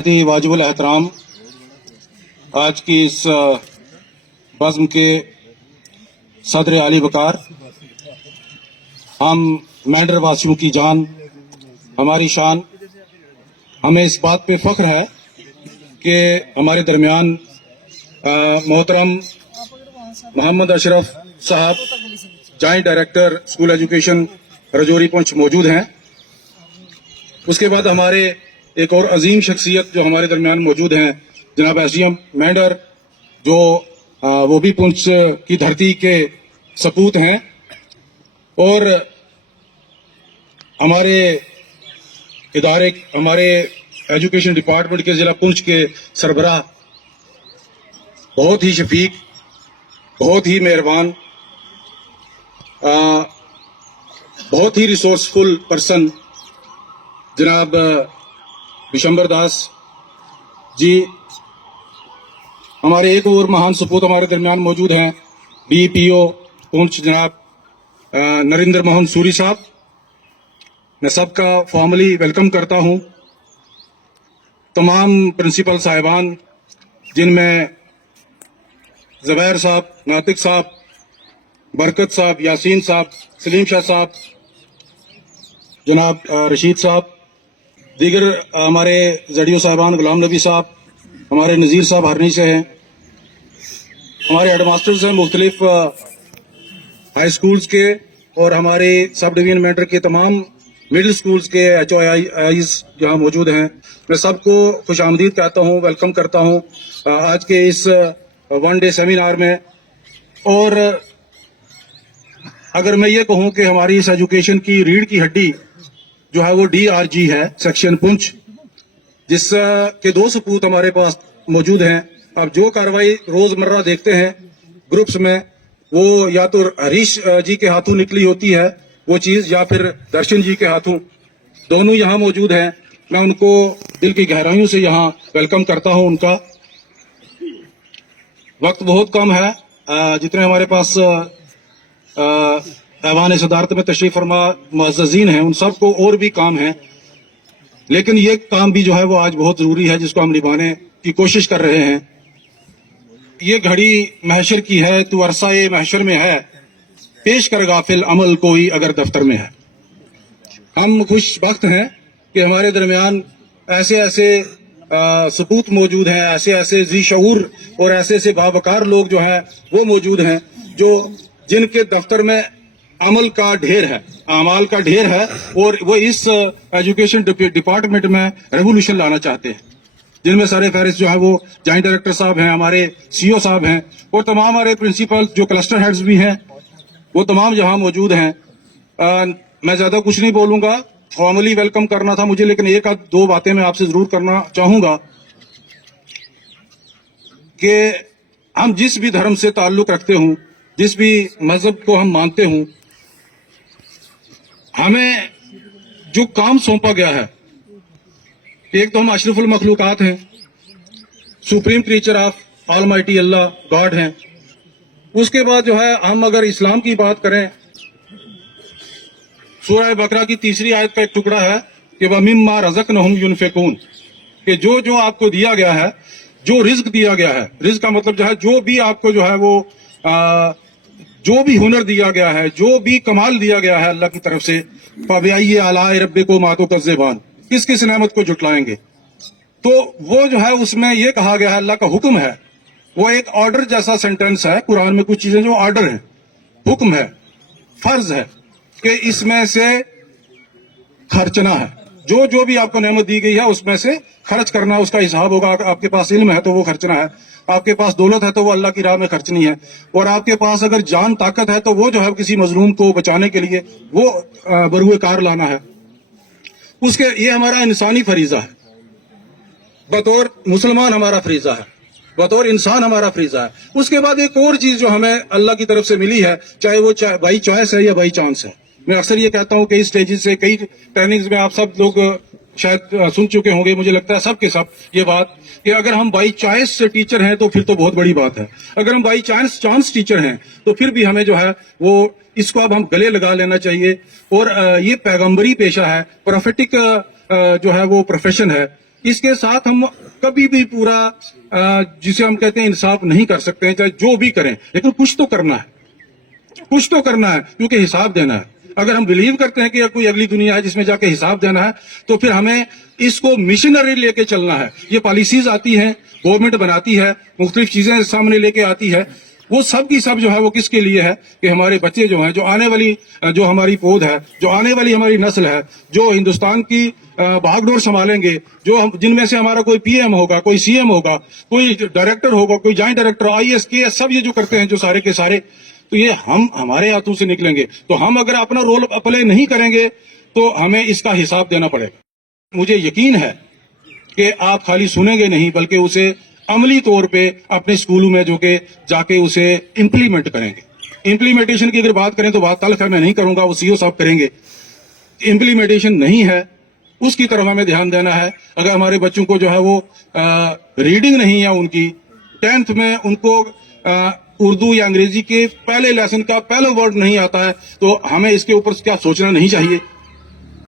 वाजिब उल एहतराम आज की इस बज़्म के सदर आली वकार, हम मेंढर वासियों की जान, हमारी शान, हमें इस बात पे फख्र है कि हमारे दरमियान मोहतरम मोहम्मद अशरफ साहब, joint director school education Rajouri Poonch मौजूद हैं। उसके बाद हमारे एक और अजीम शख्सियत जो हमारे दरमियान मौजूद हैं, जनाब एसडीएम मेंढर, जो वो भी पुंछ की धरती के सपूत हैं, और हमारे इदारे, हमारे एजुकेशन डिपार्टमेंट के जिला पुंछ के सरबराह, बहुत ही शफीक, बहुत ही मेहरबान, बहुत ही रिसोर्सफुल पर्सन जनाब विशंबर दास जी। हमारे एक और महान सपूत हमारे दरमियान मौजूद हैं, बीपीओ पुंछ जनाब नरेंद्र मोहन सूरी साहब। मैं सबका फॉर्मली वेलकम करता हूं। तमाम प्रिंसिपल साहिबान, जिनमें ज़ुबैर साहब, नातिक साहब, बरकत साहब, यासीन साहब, सलीम शाह साहब, जनाब रशीद साहब, दीगर हमारे जडियो साहिबान, गुलाम नबी साहब, हमारे नज़ीर साहब हरनी से हैं, हमारे हेडमास्टर्स हैं मुख्तलिफ हाई स्कूल्स के, और हमारे सब डिवीजन मेंटर के तमाम मिडिल स्कूल्स के HOIs यहाँ मौजूद हैं। मैं सबको खुश आमदीद कहता हूँ, वेलकम करता हूँ आज के इस वन डे सेमिनार में। और अगर मैं ये कहूँ कि हमारी इस एजुकेशन की रीढ़ की हड्डी जो है वो DRG है, सेक्शन पुंछ, जिस के दो सपूत हमारे पास मौजूद हैं। अब जो कार्रवाई रोजमर्रा देखते हैं ग्रुप्स में, वो या तो हरीश जी के हाथों निकली होती है वो चीज, या फिर दर्शन जी के हाथों, दोनों यहाँ मौजूद हैं। मैं उनको दिल की गहराइयों से यहाँ वेलकम करता हूँ। उनका वक्त बहुत कम है, जितने हमारे पास ऐवान सदारत में तशरीफ फरमा मुअज़्ज़ज़ीन हैं, उन सबको और भी काम है, लेकिन ये काम भी जो है वो आज बहुत जरूरी है, जिसको हम निभाने की कोशिश कर रहे हैं। ये घड़ी महशर की है, तू अरसा-ए महशर में है, पेश कर गाफिल अमल कोई अगर दफ्तर में है। हम खुशबख्त हैं कि हमारे दरमियान ऐसे ऐसे सपूत मौजूद हैं, ऐसे ऐसे जी शऊर और ऐसे ऐसे बावकार लोग जो हैं वो मौजूद हैं, जो जिनके दफ्तर में अमल का ढेर है, अमाल का ढेर है, और वो इस एजुकेशन डिपार्टमेंट में रेवोल्यूशन लाना चाहते हैं, जिनमें सारे फहरिस्त जो है वो जॉइंट डायरेक्टर साहब हैं, हमारे CO साहब हैं, और तमाम हमारे प्रिंसिपल जो क्लस्टर हेड्स भी हैं, वो तमाम यहाँ मौजूद हैं। मैं ज्यादा कुछ नहीं बोलूंगा, फॉर्मली वेलकम करना था मुझे, लेकिन एक आध दो बातें मैं आपसे जरूर करना चाहूंगा कि हम जिस भी धर्म से ताल्लुक रखते हूं, जिस भी मजहब को हम मानते हूं, हमें जो काम सौंपा गया है, एक तो हम अशरफुल मखलूकात हैं, supreme creature of almighty Allah God हैं। उसके बाद जो है, हम अगर इस्लाम की बात करें, सूरह बकरा की 3री आयत का एक टुकड़ा है कि वमिम्मा रज़क़नहुम युनफ़िकून, कि जो जो आपको दिया गया है, जो रिज्क दिया गया है, रिज्क का मतलब जो है जो भी आपको जो है वो जो भी हुनर दिया गया है, जो भी कमाल दिया गया है अल्लाह की तरफ से, फ़बिअय्यि आलाइ रब्बिकुमा तुकज़्ज़िबान, किस किस नेमत को जुटलाएंगे। तो वो जो है उसमें ये कहा गया है, अल्लाह का हुक्म है, वो एक ऑर्डर जैसा सेंटेंस है। कुरान में कुछ चीजें जो ऑर्डर है, हुक्म है, फर्ज है कि इसमें से खर्चना है, जो जो भी आपको नेमत दी गई है उसमें से खर्च करना, उसका हिसाब होगा। आपके पास इल्म है तो वो खर्चना है, आपके पास दौलत है तो वो अल्लाह की राह में खर्चनी है, और आपके पास अगर जान ताकत है तो वो जो है किसी मजलूम को बचाने के लिए वो बरूए कार लाना है। उसके ये हमारा इंसानी फरीजा है, बतौर मुसलमान हमारा फरीजा है, बतौर इंसान हमारा फरीजा है। उसके बाद एक और चीज जो हमें अल्लाह की तरफ से मिली है, चाहे वो बाई चॉइस है या बाई चांस है। मैं अक्सर ये कहता हूँ कई स्टेजेस से, कई ट्रेनिंग्स में आप सब लोग शायद सुन चुके होंगे, मुझे लगता है सबके सब ये बात, कि अगर हम बाई चॉइस से टीचर हैं तो फिर तो बहुत बड़ी बात है। अगर हम बाई चांस टीचर हैं तो फिर भी हमें जो है वो इसको अब हम गले लगा लेना चाहिए। और ये पैगंबरी पेशा है, प्रोफेटिक जो है वो प्रोफेशन है, اس کے ساتھ ہم کبھی بھی پورا جسے ہم کہتے ہیں انصاف نہیں کر سکتے ہیں، چاہے جو بھی کریں، لیکن کچھ تو کرنا ہے، کچھ تو کرنا ہے، کیونکہ حساب دینا ہے۔ اگر ہم بلیو کرتے ہیں کہ کوئی اگلی دنیا ہے جس میں جا کے حساب دینا ہے، تو پھر ہمیں اس کو مشنری لے کے چلنا ہے۔ یہ پالیسیز آتی ہیں، گورنمنٹ بناتی ہے، مختلف چیزیں سامنے لے کے آتی ہے، وہ سب کی سب جو ہے وہ کس کے لیے ہے کہ ہمارے بچے جو ہیں، جو آنے والی جو ہماری پود ہے، جو آنے والی ہماری نسل ہے، جو ہندوستان کی بھاگ ڈور سنبھالیں گے، جو جن میں سے ہمارا کوئی پی ایم ہوگا، کوئی سی ایم ہوگا، کوئی ڈائریکٹر ہوگا، کوئی جوائنٹ ڈائریکٹر، آئی ایس کے ایس، سب یہ جو کرتے ہیں جو سارے کے سارے، تو یہ ہمارے ہاتھوں سے نکلیں گے۔ تو ہم اگر اپنا رول پلے نہیں کریں گے تو ہمیں اس کا حساب دینا پڑے گا۔ مجھے یقین ہے کہ آپ خالی سنیں گے نہیں بلکہ اسے عملی طور پہ اپنے اسکولوں میں جو کہ جا کے اسے امپلیمنٹ کریں گے۔ امپلیمنٹیشن کی اگر بات کریں تو بات تلخ ہے، میں نہیں کروں گا، وہ سی او صاحب کریں گے۔ امپلیمنٹیشن نہیں ہے، اس کی طرف ہمیں دھیان دینا ہے۔ اگر ہمارے بچوں کو جو ہے وہ ریڈنگ نہیں ہے، ان کی 10th میں ان کو اردو یا انگریزی کے پہلے لیسن کا پہلا ورڈ نہیں آتا ہے، تو ہمیں اس کے اوپر کیا سوچنا نہیں چاہیے۔